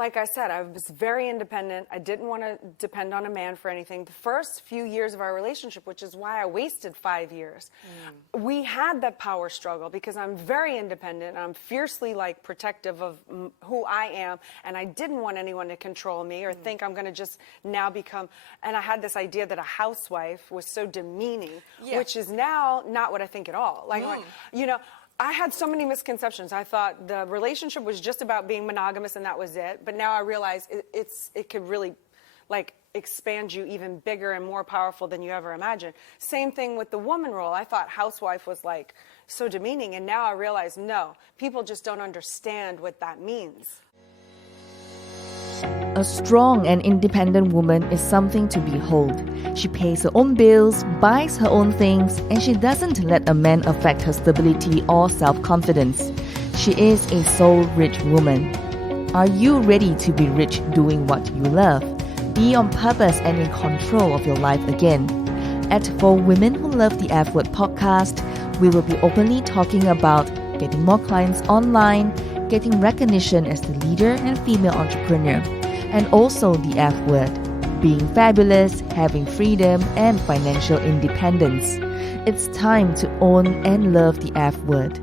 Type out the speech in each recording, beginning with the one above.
like I said, I was very independent. I didn't want to depend on a man for anything. The first few years of our relationship, which is why I wasted 5 years, we had that power struggle because I'm very independent. I'm fiercely like protective of who I am, and I didn't want anyone to control me or think I'm going to just now become. And I had this idea that a housewife was so demeaning, which is now not what I think at all. Like, you know. I had so many misconceptions. I thought the relationship was just about being monogamous and that was it. But now I realize it could really like expand you even bigger and more powerful than you ever imagined. Same thing with the woman role. I thought housewife was like so demeaning. And now I realize, no, people just don't understand what that means. A strong and independent woman is something to behold. She pays her own bills, buys her own things, and she doesn't let a man affect her stability or self-confidence. She is a soul-rich woman. Are you ready to be rich doing what you love? Be on purpose and in control of your life again. At For Women Who Love the F Word podcast, we will be openly talking about getting more clients online, getting recognition as the leader and female entrepreneur, and also the F word, being fabulous, having freedom, and financial independence. It's time to own and love the F word.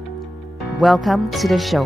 Welcome to the show.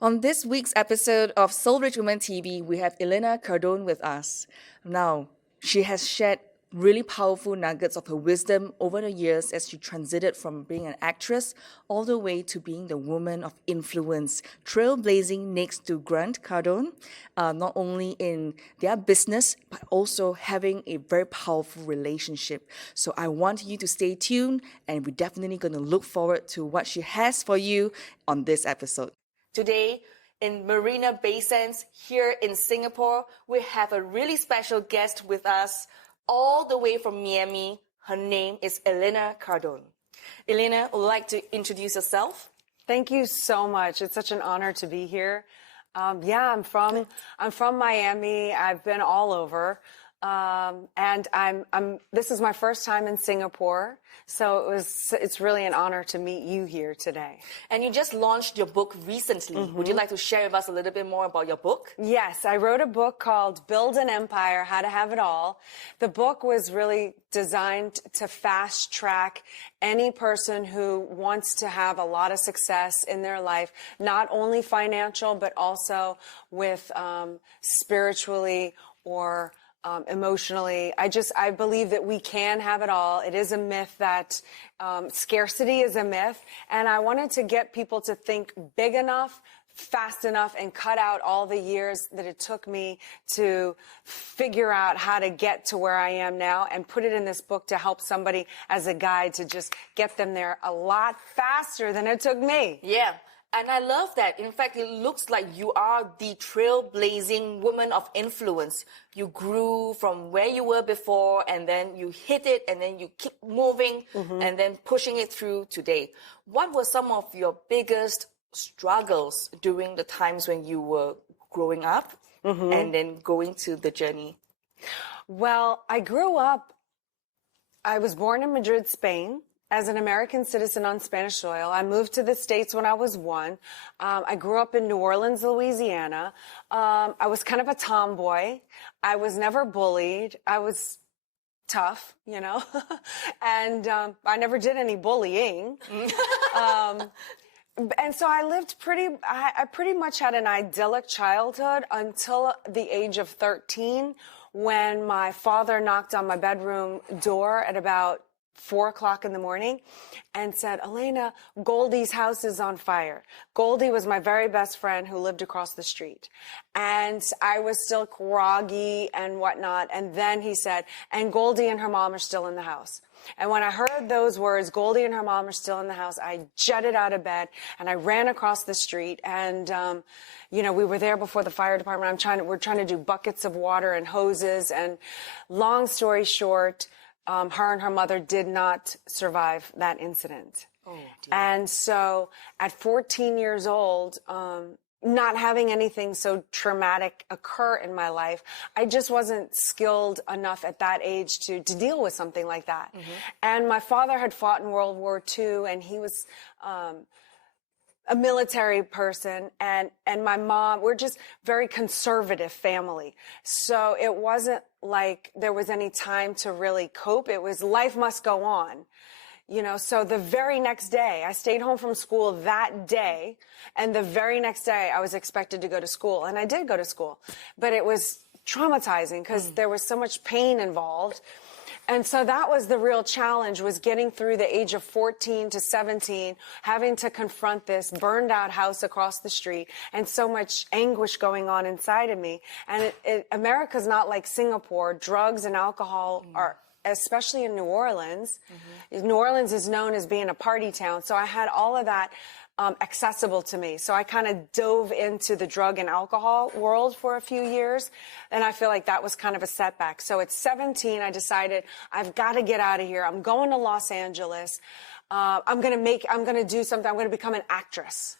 On this week's episode of Soul Rich Woman TV, we have Elena Cardone with us. Now, she has shared really powerful nuggets of her wisdom over the years as she transited from being an actress all the way to being the woman of influence, trailblazing next to Grant Cardone, not only in their business, but also having a very powerful relationship. So I want you to stay tuned, and we're definitely going to look forward to what she has for you on this episode. Today, in Marina Bay Sands, here in Singapore, we have a really special guest with us, all the way from Miami. Her name is Elena Cardone. Elena, would you like to introduce yourself? Thank you so much. It's such an honor to be here. I'm from Miami. I've been all over. And this is my first time in Singapore. So it's really an honor to meet you here today. And you just launched your book recently. Mm-hmm. Would you like to share with us a little bit more about your book? Yes, I wrote a book called Build an Empire, How to Have It All. The book was really designed to fast track any person who wants to have a lot of success in their life, not only financial, but also with spiritually or emotionally. I believe that we can have it all. It is a myth that scarcity is a myth. And I wanted to get people to think big enough, fast enough, and cut out all the years that it took me to figure out how to get to where I am now, and put it in this book to help somebody as a guide to just get them there a lot faster than it took me. Yeah. And I love that. In fact, it looks like you are the trailblazing woman of influence. You grew from where you were before, and then you hit it, and then you keep moving, and then pushing it through today. What were some of your biggest struggles during the times when you were growing up and then going to the journey? Well, I was born in Madrid, Spain. As an American citizen on Spanish soil. I moved to the States when I was 1. I grew up in New Orleans, Louisiana. I was kind of a tomboy. I was never bullied. I was tough, you know, and I never did any bullying. And so I lived I pretty much had an idyllic childhood until the age of 13, when my father knocked on my bedroom door at about 4 o'clock in the morning and said, Elena, Goldie's house is on fire. Goldie was my very best friend who lived across the street. And I was still groggy and whatnot. And then he said, and Goldie and her mom are still in the house. And when I heard those words, Goldie and her mom are still in the house, I jetted out of bed and I ran across the street. And, you know, we were there before the fire department. We're trying to do buckets of water and hoses. And long story short, her and her mother did not survive that incident. Oh, dear. And so at 14 years old, not having anything so traumatic occur in my life, I just wasn't skilled enough at that age to deal with something like that. And my father had fought in World War II, and he was a military person, and my mom, we're just very conservative family. So it wasn't like there was any time to really cope. It was life must go on. You know, so the very next day, I stayed home from school that day, and the very next day I was expected to go to school, and I did go to school, but it was traumatizing because there was so much pain involved. And so that was the real challenge, was getting through the age of 14 to 17, having to confront this burned out house across the street, and so much anguish going on inside of me. And America's not like Singapore. Drugs and alcohol are, especially in New Orleans. New Orleans is known as being a party town. So I had all of that accessible to me. So I kind of dove into the drug and alcohol world for a few years. And I feel like that was kind of a setback. So at 17, I decided I've got to get out of here. I'm going to Los Angeles. I'm going to do something. I'm going to become an actress.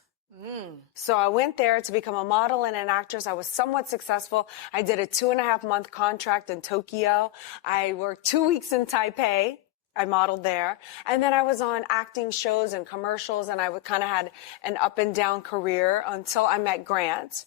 So I went there to become a model and an actress. I was somewhat successful. I did a 2.5-month contract in Tokyo. I worked 2 weeks in Taipei. I modeled there. And then I was on acting shows and commercials, and I kind of had an up and down career until I met Grant.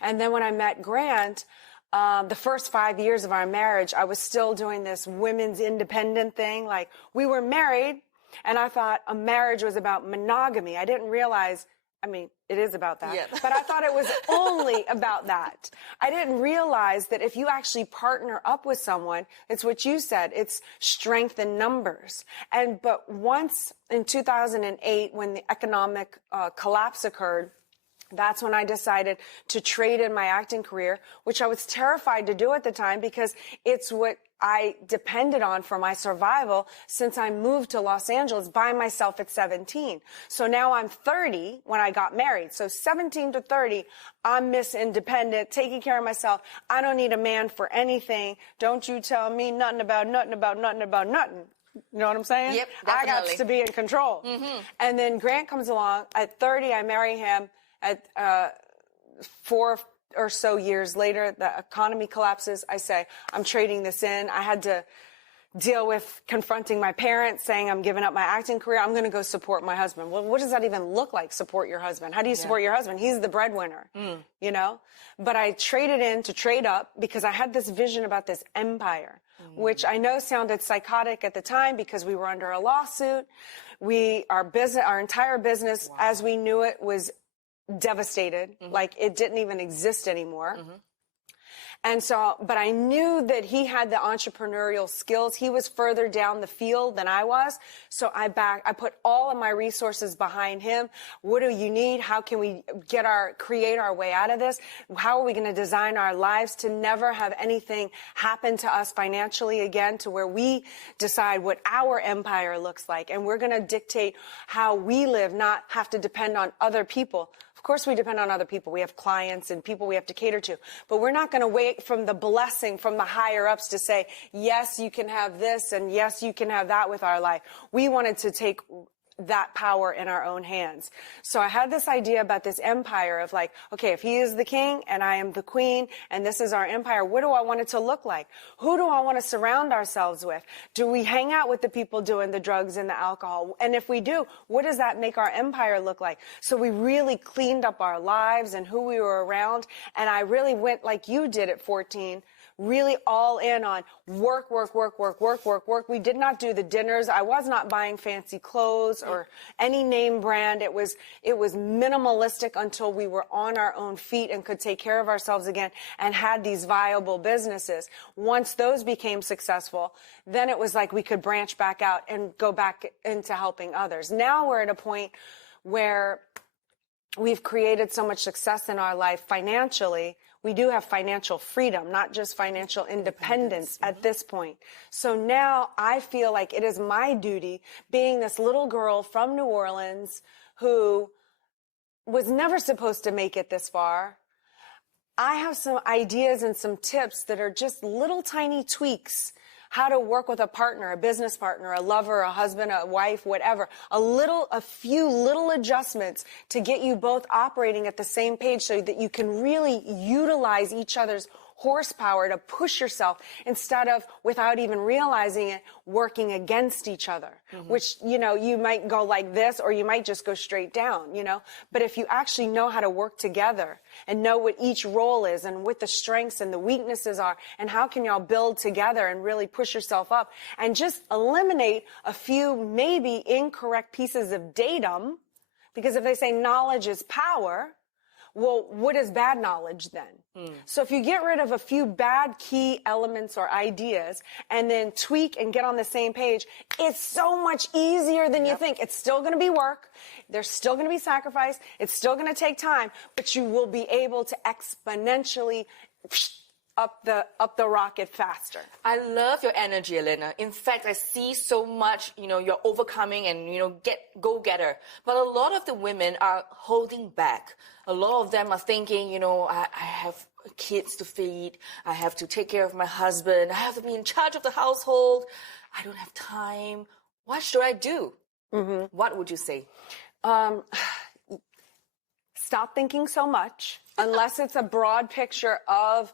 And then when I met Grant, the first 5 years of our marriage, I was still doing this women's independent thing. Like, we were married, and I thought a marriage was about monogamy. I didn't realize, I mean, it is about that, yeah. But I thought it was only about that. I didn't realize that if you actually partner up with someone, it's what you said, it's strength in numbers. But once in 2008, when the economic collapse occurred, that's when I decided to trade in my acting career, which I was terrified to do at the time because it's what I depended on for my survival since I moved to Los Angeles by myself at 17. So now I'm 30 when I got married. So 17 to 30, I'm Miss Independent, taking care of myself. I don't need a man for anything. Don't you tell me nothing about nothing about nothing about nothing. You know what I'm saying? Yep, I definitely. got to be in control. And then Grant comes along. At 30, I marry him. At 4 or so years later, the economy collapses. I say, I'm trading this in. I had to deal with confronting my parents, saying I'm giving up my acting career. I'm going to go support my husband. Well, what does that even look like, support your husband? How do you support your husband? He's the breadwinner, you know? But I traded in to trade up because I had this vision about this empire, which I know sounded psychotic at the time because we were under a lawsuit. Our entire business, as we knew it, was devastated. Like, it didn't even exist anymore. And so, but I knew that he had the entrepreneurial skills. He was further down the field than I was. So I put all of my resources behind him. What do you need? How can we create our way out of this? How are we going to design our lives to never have anything happen to us financially again, to where we decide what our empire looks like? And we're going to dictate how we live, not have to depend on other people. Of course, we depend on other people. We have clients and people we have to cater to. But we're not going to wait from the blessing from the higher ups to say, yes, you can have this and yes, you can have that with our life. We wanted to take that power in our own hands. So I had this idea about this empire of like, okay, if he is the king and I am the queen and this is our empire, what do I want it to look like? Who do I want to surround ourselves with? Do we hang out with the people doing the drugs and the alcohol? And if we do, what does that make our empire look like? So we really cleaned up our lives and who we were around. And I really went like you did at 14, really all in on work. We did not do the dinners. I was not buying fancy clothes or any name brand. It was minimalistic until we were on our own feet and could take care of ourselves again and had these viable businesses. Once those became successful, then it was like we could branch back out and go back into helping others. Now we're at a point where we've created so much success in our life financially. We do have financial freedom, not just financial independence at this point. So now I feel like it is my duty, being this little girl from New Orleans who was never supposed to make it this far. I have some ideas and some tips that are just little tiny tweaks how to work with a partner, a business partner, a lover, a husband, a wife, whatever. A few little adjustments to get you both operating at the same page so that you can really utilize each other's horsepower to push yourself instead of, without even realizing it, working against each other, which, you might go like this or you might just go straight down, But if you actually know how to work together and know what each role is and what the strengths and the weaknesses are and how can y'all build together and really push yourself up and just eliminate a few maybe incorrect pieces of datum, because if they say knowledge is power, well, what is bad knowledge then? So if you get rid of a few bad key elements or ideas and then tweak and get on the same page, it's so much easier than you think. It's still going to be work. There's still going to be sacrifice. It's still going to take time, but you will be able to exponentially up the rocket faster. I love your energy, Elena. In fact, I see so much, you're overcoming and, go-getter. But a lot of the women are holding back. A lot of them are thinking, I have kids to feed. I have to take care of my husband. I have to be in charge of the household. I don't have time. What should I do? What would you say? Stop thinking so much unless it's a broad picture of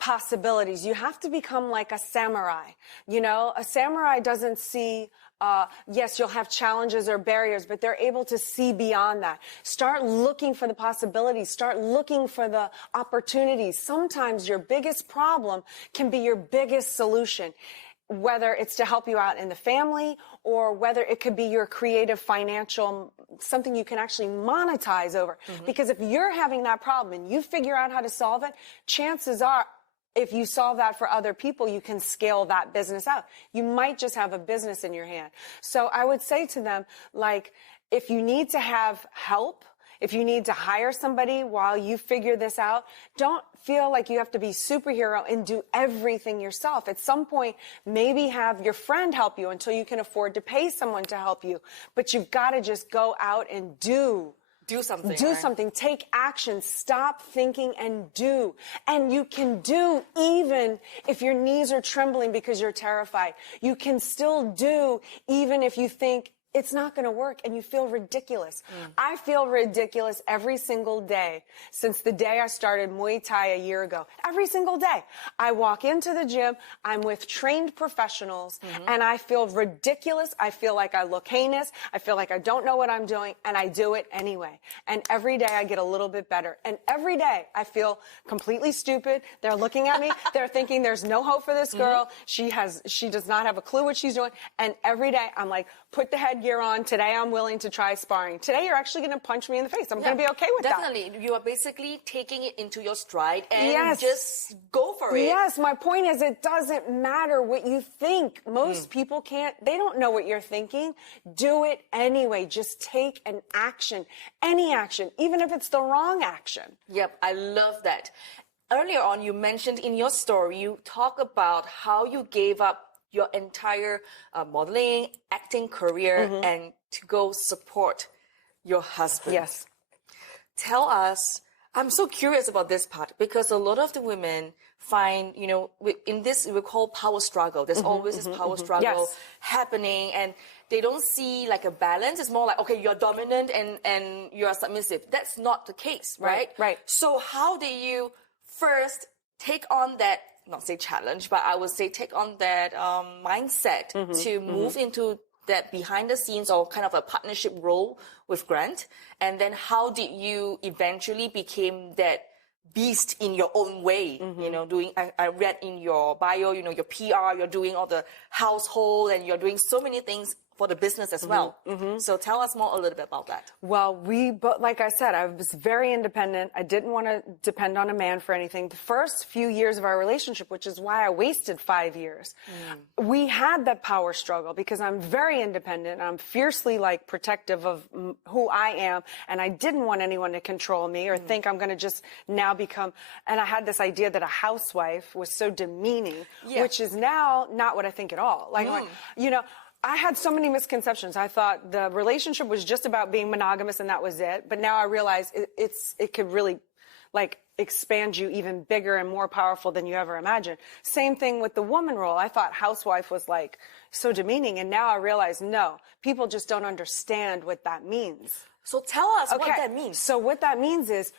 possibilities. You have to become like a samurai. A samurai doesn't see, yes, you'll have challenges or barriers, but they're able to see beyond that. Start looking for the possibilities. Start looking for the opportunities. Sometimes your biggest problem can be your biggest solution, whether it's to help you out in the family or whether it could be your creative financial, something you can actually monetize over. Because if you're having that problem and you figure out how to solve it, chances are, if you solve that for other people, you can scale that business out. You might just have a business in your hand. So I would say to them, if you need to have help, if you need to hire somebody while you figure this out, don't feel like you have to be superhero and do everything yourself. At some point, maybe have your friend help you until you can afford to pay someone to help you. But you've got to just go out and do something. Do something. Take action. Stop thinking and do. And you can do even if your knees are trembling because you're terrified. You can still do even if you think it's not going to work and you feel ridiculous. I feel ridiculous every single day since the day I started Muay Thai a year ago. Every single day. I walk into the gym, I'm with trained professionals, and I feel ridiculous. I feel like I look heinous. I feel like I don't know what I'm doing, and I do it anyway. And every day I get a little bit better. And every day I feel completely stupid. They're looking at me. They're thinking there's no hope for this girl. She does not have a clue what she's doing. And every day I'm like, put the headgear on. Today I'm willing to try sparring. Today you're actually going to punch me in the face. I'm going to be okay with that. Definitely. You are basically taking it into your stride and just go for it. Yes. My point is it doesn't matter what you think. Most people they don't know what you're thinking. Do it anyway. Just take an action. Any action, even if it's the wrong action. Yep. I love that. Earlier on, you mentioned in your story, you talk about how you gave up your entire modeling, acting career, and to go support your husband. Yes. Tell us, I'm so curious about this part because a lot of the women find, in this we call power struggle. There's always this power struggle happening and they don't see like a balance. It's more like, okay, you're dominant and you're submissive. That's not the case, right? Right. So how do you first take on that, not say challenge, but I would say take on that mindset to move into that behind the scenes or kind of a partnership role with Grant? And then how did you eventually become that beast in your own way? I read in your bio, your PR, you're doing all the household and you're doing so many things for the business as well. So tell us more a little bit about that. Well, like I said, I was very independent. I didn't want to depend on a man for anything. The first few years of our relationship, which is why I wasted 5 years, we had that power struggle because I'm very independent. I'm fiercely protective of who I am. And I didn't want anyone to control me or think I'm going to just now become, and I had this idea that a housewife was so demeaning, which is now not what I think at all. I had so many misconceptions. I thought the relationship was just about being monogamous and that was it. But now I realize it could really, expand you even bigger and more powerful than you ever imagined. Same thing with the woman role. I thought housewife was like so demeaning, and now I realize no, people just don't understand what that means. So tell us what that means. So what that means is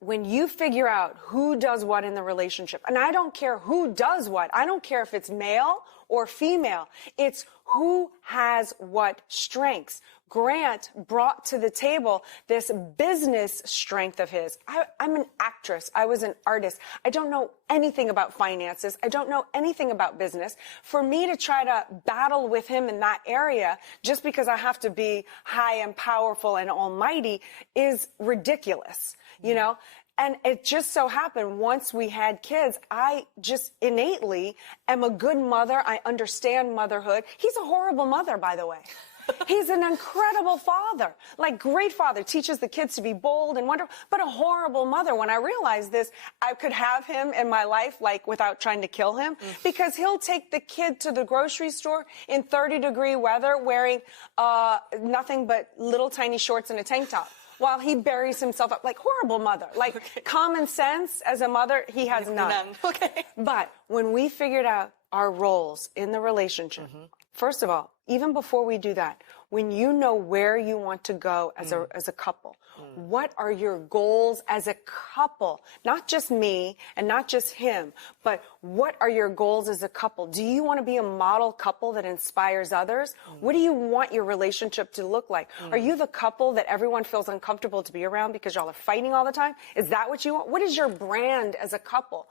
when you figure out who does what in the relationship, and I don't care who does what, I don't care if it's male or female, it's who has what strengths. Grant brought to the table this business strength of his. I'm an actress. I was an artist. I don't know anything about finances. I don't know anything about business. For me to try to battle with him in that area just because I have to be high and powerful and almighty is ridiculous, you know? And it just so happened once we had kids, I just innately am a good mother. I understand motherhood. He's a horrible mother, by the way. He's an incredible father, like great father, teaches the kids to be bold and wonderful, but a horrible mother. When I realized this, I could have him in my life, like without trying to kill him, because he'll take the kid to the grocery store in 30-degree weather wearing nothing but little tiny shorts and a tank top, while he buries himself up. Like horrible mother. Like common sense as a mother, he has none. Okay. But when we figured out our roles in the relationship, first of all, even before we do that, when you know where you want to go as a couple, what are your goals as a couple? Not just me and not just him, but what are your goals as a couple? Do you want to be a model couple that inspires others? What do you want your relationship to look like? Are you the couple that everyone feels uncomfortable to be around because y'all are fighting all the time? Is that what you want? What is your brand as a couple?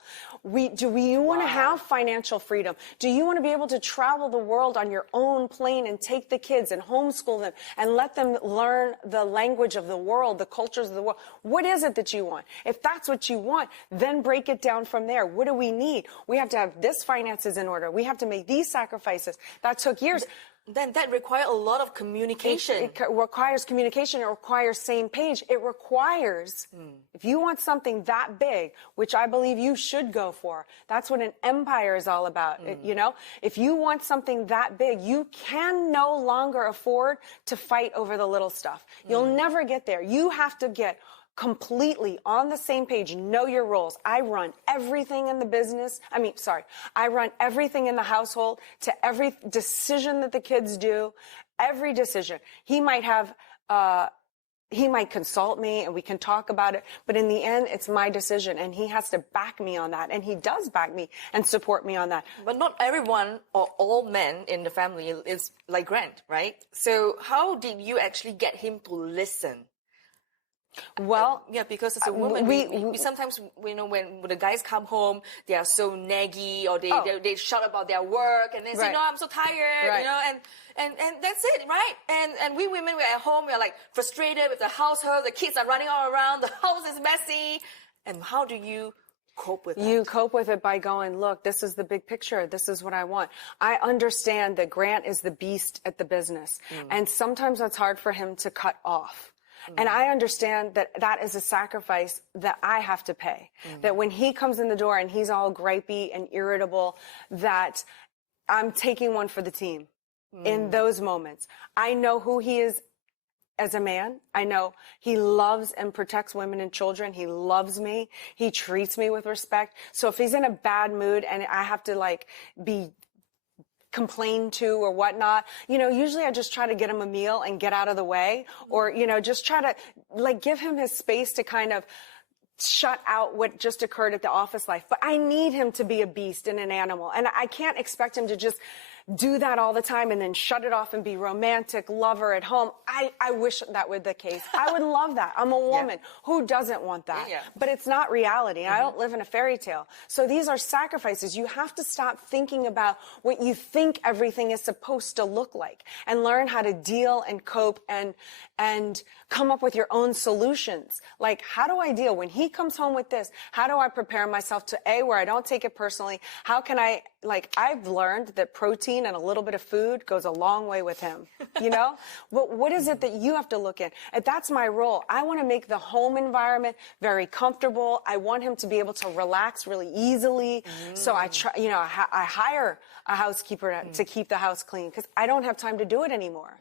Do you want to have financial freedom? Do you want to be able to travel the world on your own plane and take the kids and homeschool them and let them learn the language of the world, the cultures of the world? What is it that you want? If that's what you want, then break it down from there. What do we need? We have to have this finances in order. We have to make these sacrifices. That took years. Then that requires a lot of communication. It requires communication. It requires same page. It requires, if you want something that big, which I believe you should go for, that's what an empire is all about. You know, if you want something that big, you can no longer afford to fight over the little stuff. You'll never get there. You have to get completely on the same page, know your roles. I run everything in the business. I run everything in the household to every decision that the kids do, every decision. He might consult me and we can talk about it, but in the end, it's my decision and he has to back me on that. And he does back me and support me on that. But not everyone or all men in the family is like Grant, right? So how did you actually get him to listen? Well, yeah, because as a woman, we sometimes, you know, when the guys come home, they are so naggy or they shout about their work and they say, no, I'm so tired, you know, and that's it, right? And we women, we're at home, we're like frustrated with the household, the kids are running all around, the house is messy. And how do you cope with that? You cope with it by going, look, this is the big picture. This is what I want. I understand that Grant is the beast at the business. And sometimes it's hard for him to cut off. And I understand that that is a sacrifice that I have to pay. That when he comes in the door and he's all gripey and irritable, that I'm taking one for the team in those moments. I know who he is as a man. I know he loves and protects women and children. He loves me. He treats me with respect. So if he's in a bad mood and I have to like be complain to or whatnot, you know, usually I just try to get him a meal and get out of the way, or, you know, just try to like give him his space to kind of shut out what just occurred at the office life. But I need him to be a beast and an animal. And I can't expect him to just do that all the time and then shut it off and be romantic lover at home. I wish that were the case. I would love that. I'm a woman. Who doesn't want that? But it's not reality. I don't live in a fairy tale. So these are sacrifices. You have to stop thinking about what you think everything is supposed to look like and learn how to deal and cope and come up with your own solutions. Like, how do I deal when he comes home with this? How do I prepare myself to where I don't take it personally? How can I, like, I've learned that protein and a little bit of food goes a long way with him, you know? What is it that you have to look at? And that's my role. I want to make the home environment very comfortable. I want him to be able to relax really easily. So I try, you know, I hire a housekeeper to keep the house clean because I don't have time to do it anymore.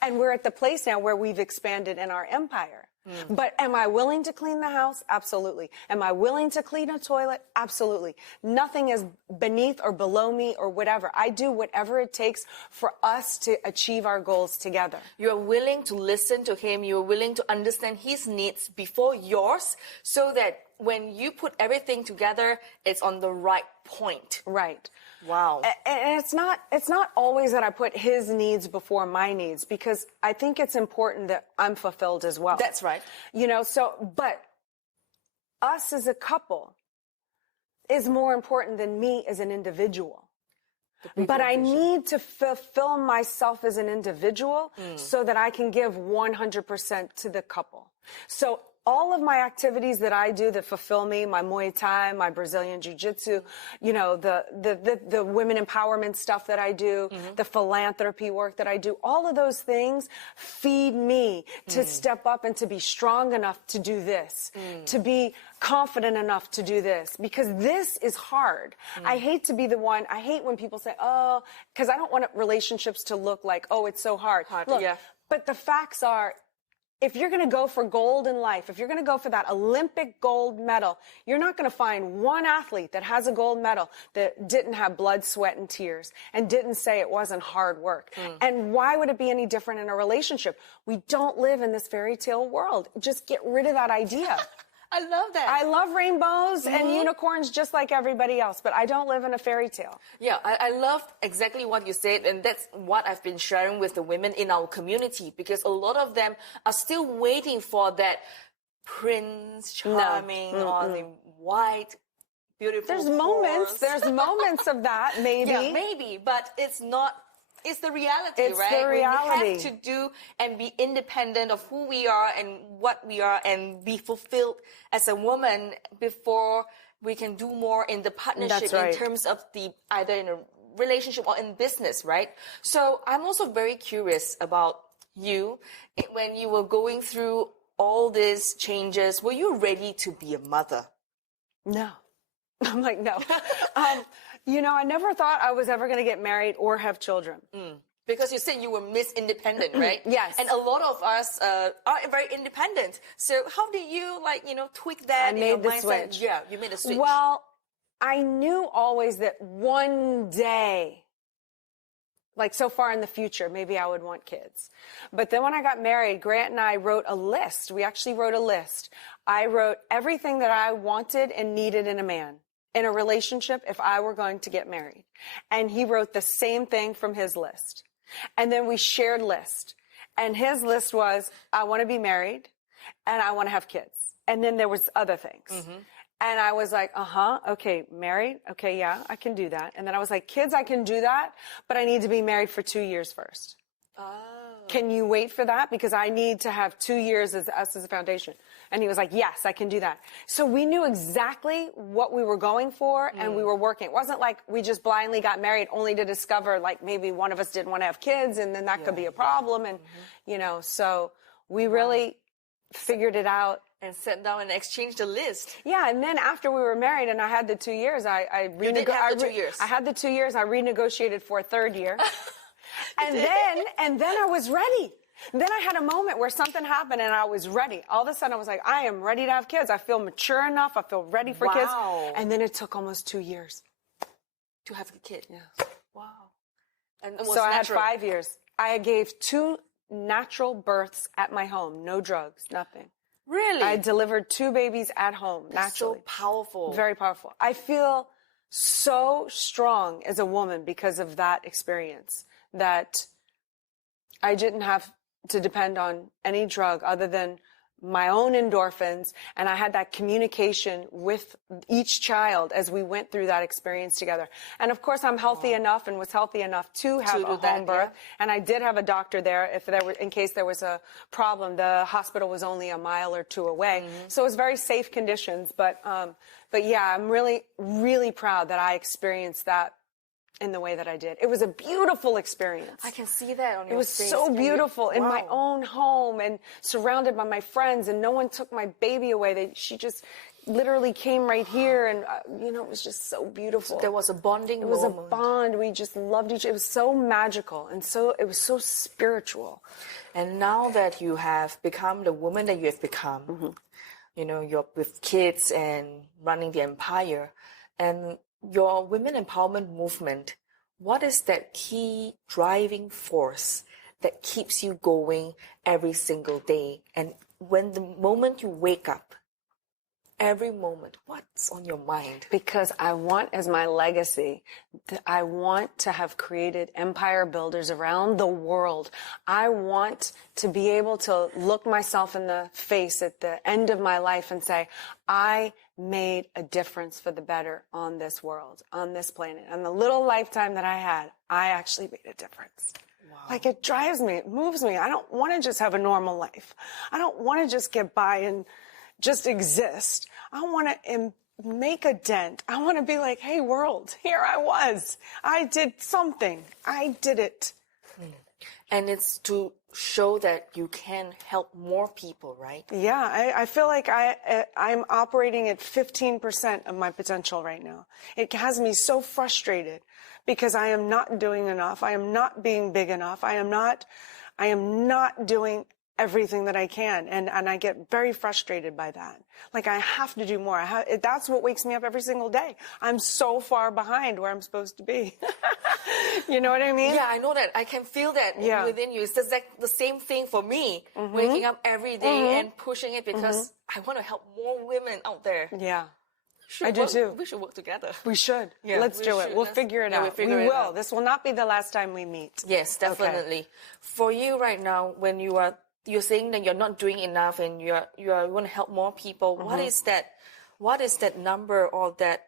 And we're at the place now where we've expanded in our empire. But am I willing to clean the house? Absolutely. Am I willing to clean a toilet? Absolutely. Nothing is beneath or below me or whatever. I do whatever it takes for us to achieve our goals together. You're willing to listen to him. You're willing to understand his needs before yours, so that when you put everything together, it's on the right point. Right. Wow. And it's not always that I put his needs before my needs, because I think it's important that I'm fulfilled as well. That's right. But us as a couple is more important than me as an individual. But I need to fulfill myself as an individual so that I can give 100% to the couple. So all of my activities that I do that fulfill me, my Muay Thai, my Brazilian Jiu-Jitsu, the women empowerment stuff that I do, the philanthropy work that I do, all of those things feed me to step up and to be strong enough to do this, to be confident enough to do this, because this is hard. I hate to be the one, I hate when people say, oh, because I don't want relationships to look like, oh, it's so hard. Look, yeah. But the facts are, if you're going to go for gold in life, if you're going to go for that Olympic gold medal, you're not going to find one athlete that has a gold medal that didn't have blood, sweat, and tears and didn't say it wasn't hard work. And why would it be any different in a relationship? We don't live in this fairy tale world. Just get rid of that idea. I love that. I love rainbows and unicorns just like everybody else, but I don't live in a fairy tale. Yeah, I love exactly what you said, and that's what I've been sharing with the women in our community, because a lot of them are still waiting for that Prince Charming or the white, beautiful There's horse. moments of that, maybe. Yeah, maybe, but it's not. It's the reality, It's right? the reality. We have to do and be independent of who we are and what we are, and be fulfilled as a woman before we can do more in the partnership. That's right. In terms of either in a relationship or in business, right? So I'm also very curious about you. When you were going through all these changes, were you ready to be a mother? No. I'm like, no. I never thought I was ever going to get married or have children. Because you said you were Miss Independent, right? Yes. And a lot of us are very independent. So how did you, tweak that in your made the mindset? switch. Yeah, you made a switch. Well, I knew always that one day, like so far in the future, maybe I would want kids. But then when I got married, Grant and I wrote a list. We actually wrote a list. I wrote everything that I wanted and needed in a man, in a relationship, if I were going to get married. And he wrote the same thing from his list. And then we shared list. And his list was, I want to be married and I want to have kids. And then there was other things. And I was like, okay, married. Okay, yeah, I can do that. And then I was like, kids, I can do that, but I need to be married for 2 years first. Oh. Can you wait for that? Because I need to have 2 years as us as a foundation. And he was like, yes, I can do that. So we knew exactly what we were going for, and we were working. It wasn't like we just blindly got married only to discover like maybe one of us didn't want to have kids, and then that could be a problem. And, so we really figured it out. And sat down and exchanged the list. Yeah, and then after we were married and I had the 2 years, I You did have the 2 years. I had the 2 years. I renegotiated for a third year. and then I was ready. Then I had a moment where something happened and I was ready. All of a sudden I was like, I am ready to have kids. I feel mature enough. I feel ready for kids. And then it took almost 2 years to have a kid. Yeah. Wow. And it was so natural. I had 5 years. I gave 2 natural births at my home. No drugs, nothing. Really? I delivered 2 babies at home, naturally. So powerful. Very powerful. I feel so strong as a woman because of that experience, that I didn't have to depend on any drug other than my own endorphins. And I had that communication with each child as we went through that experience together. And of course, I'm healthy enough and was healthy enough to have a home birth. Yeah. And I did have a doctor there in case there was a problem. The hospital was only a mile or 2 away. So it was very safe conditions. But yeah, I'm really, really proud that I experienced that in the way that I did. It was a beautiful experience. I can see that on your face. It was so beautiful in my own home and surrounded by my friends, and no one took my baby away. She just literally came right here, and it was just so beautiful. There was a bonding It was moment. a bond. We just loved each other. It was so magical, and it was so spiritual. And now that you have become the woman that you have become, you're with kids and running the empire, and your women empowerment movement, what is that key driving force that keeps you going every single day? And when the moment you wake up, every moment, what's on your mind? Because I want, as my legacy, I want to have created empire builders around the world. I want to be able to look myself in the face at the end of my life and say, I made a difference for the better on this world, on this planet. On the little lifetime that I had, I actually made a difference. Wow. Like, it drives me, it moves me. I don't want to just have a normal life. I don't want to just get by and just exist. I want to make a dent. I want to be like, hey, world, here I was. I did something. I did it. And it's to show that you can help more people, right? Yeah, I feel like I'm operating at 15% of my potential right now. It has me so frustrated because I am not doing enough. I am not being big enough. I am not doing everything that I can. And I get very frustrated by that. Like, I have to do more. That's what wakes me up every single day. I'm so far behind where I'm supposed to be. You know what I mean? Yeah, I know that. I can feel that within you. It's just like the same thing for me, waking up every day and pushing it because I want to help more women out there. Yeah. I do too. We should work together. We should. Yeah, Let's do it. We'll figure it out. We will. This will not be the last time we meet. Yes, definitely. Okay. For you right now, when you're saying that you're not doing enough and you want to help more people, what is that number or that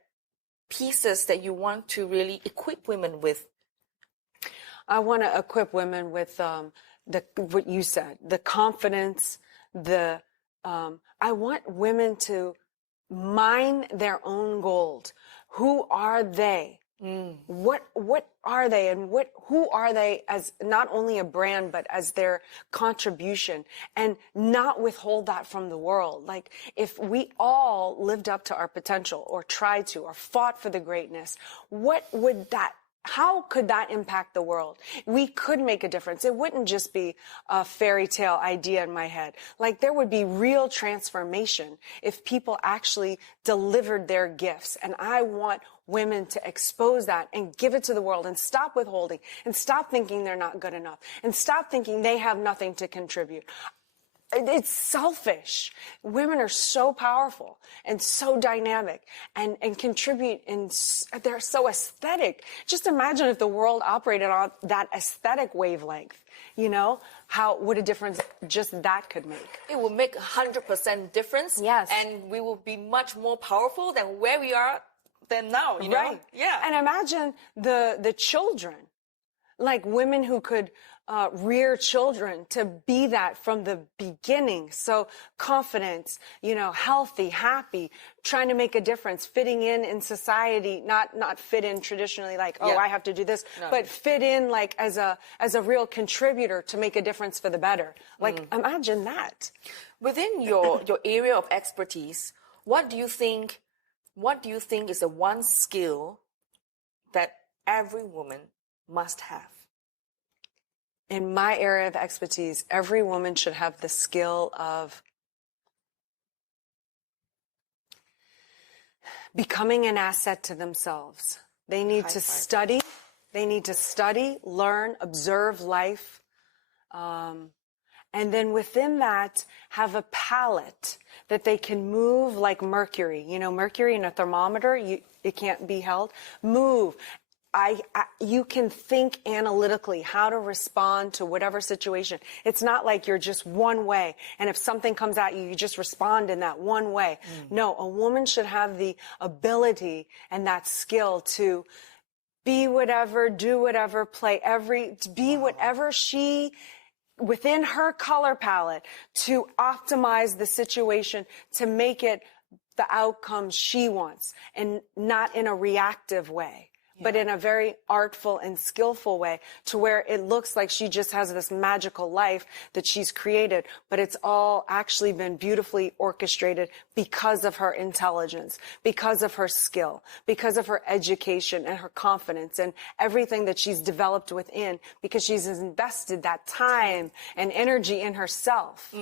pieces that you want to really equip women with? I want to equip women with what you said, the confidence, I want women to mine their own gold. Who are they? What are they, and who are they as not only a brand but as their contribution, and not withhold that from the world. Like, if we all lived up to our potential or tried to or fought for the greatness, how could that impact the world? We could make a difference. It wouldn't just be a fairy tale idea in my head. Like, there would be real transformation if people actually delivered their gifts. And I want women to expose that and give it to the world and stop withholding and stop thinking they're not good enough and stop thinking they have nothing to contribute. It's selfish. Women are so powerful and so dynamic and contribute, and they're so aesthetic. Just imagine if the world operated on that aesthetic wavelength. What a difference just that could make. It will make 100% difference. Yes. And we will be much more powerful than where we are than now, you know? Right. Yeah. And imagine the children, like women who could rear children to be that from the beginning. So confidence, healthy, happy, trying to make a difference, fitting in society, not fit in traditionally like, I have to do this, but fit in like as a real contributor to make a difference for the better. Like, imagine that. Within your area of expertise, what do you think is the one skill that every woman must have? In my area of expertise, every woman should have the skill of becoming an asset to themselves. They need to study. They need to study, learn, observe life. And then within that, have a palette that they can move like mercury. Mercury in a thermometer, it can't be held. Move. You can think analytically how to respond to whatever situation. It's not like you're just one way, and if something comes at you, you just respond in that one way. No, a woman should have the ability and that skill to be whatever, do whatever, be whatever she, within her color palette, to optimize the situation, to make it the outcome she wants, and not in a reactive way. but in a very artful and skillful way, to where it looks like she just has this magical life that she's created, but it's all actually been beautifully orchestrated because of her intelligence, because of her skill, because of her education and her confidence and everything that she's developed within, because she's invested that time and energy in herself.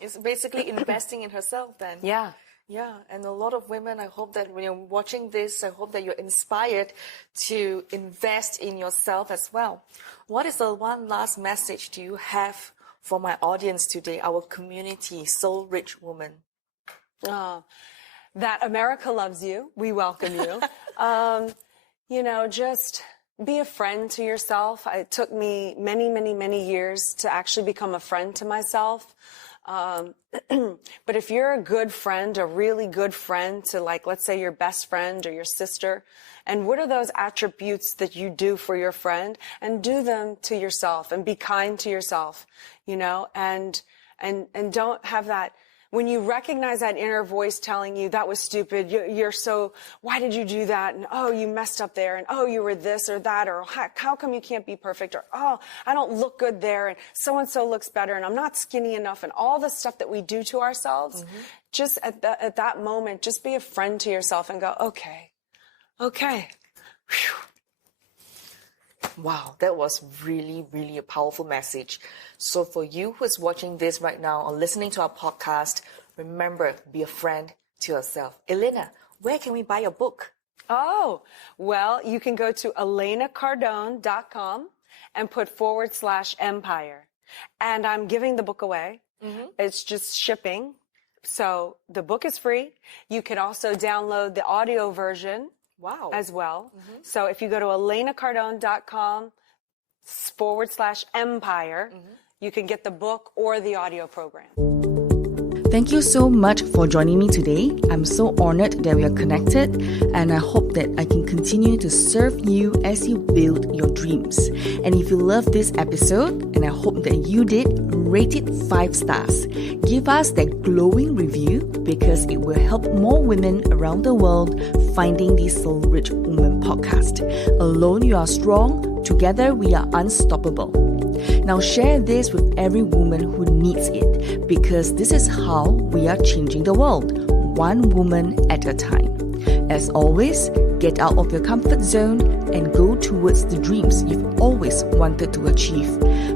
It's basically investing in herself then. Yeah. Yeah, and a lot of women, I hope that when you're watching this, I hope that you're inspired to invest in yourself as well. What is the one last message do you have for my audience today, our community, Soul Rich Woman? That America loves you. We welcome you. Just be a friend to yourself. It took me many, many, many years to actually become a friend to myself. But if you're a good friend, a really good friend to, like, let's say your best friend or your sister, and what are those attributes that you do for your friend, and do them to yourself, and be kind to yourself, and don't have that. When you recognize that inner voice telling you that was stupid, you're so, why did you do that? And, oh, you messed up there. And, oh, you were this or that. Or how come you can't be perfect? Or, oh, I don't look good there. And so-and-so looks better. And I'm not skinny enough. And all the stuff that we do to ourselves, just at that moment, just be a friend to yourself and go, okay. Whew. Wow, that was really, really a powerful message. So for you who is watching this right now or listening to our podcast, remember, be a friend to yourself. Elena, where can we buy your book? Oh, well, you can go to elenacardone.com and put /empire. And I'm giving the book away. It's just shipping. So the book is free. You can also download the audio version. Wow. As well. So if you go to elenacardone.com /empire, you can get the book or the audio program. Thank you so much for joining me today. I'm so honored that we are connected, and I hope that I can continue to serve you as you build your dreams. And if you love this episode, and I hope that you did, rate it 5 stars. Give us that glowing review because it will help more women around the world finding the Soul Rich Woman podcast. Alone you are strong, together we are unstoppable. Now share this with every woman who needs it, because this is how we are changing the world, one woman at a time. As always, get out of your comfort zone and go towards the dreams you've always wanted to achieve.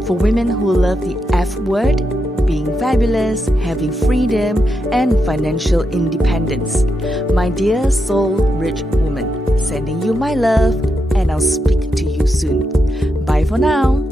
For women who love the F word, being fabulous, having freedom, and financial independence. My dear soul rich woman, sending you my love, and I'll speak to you soon. Bye for now.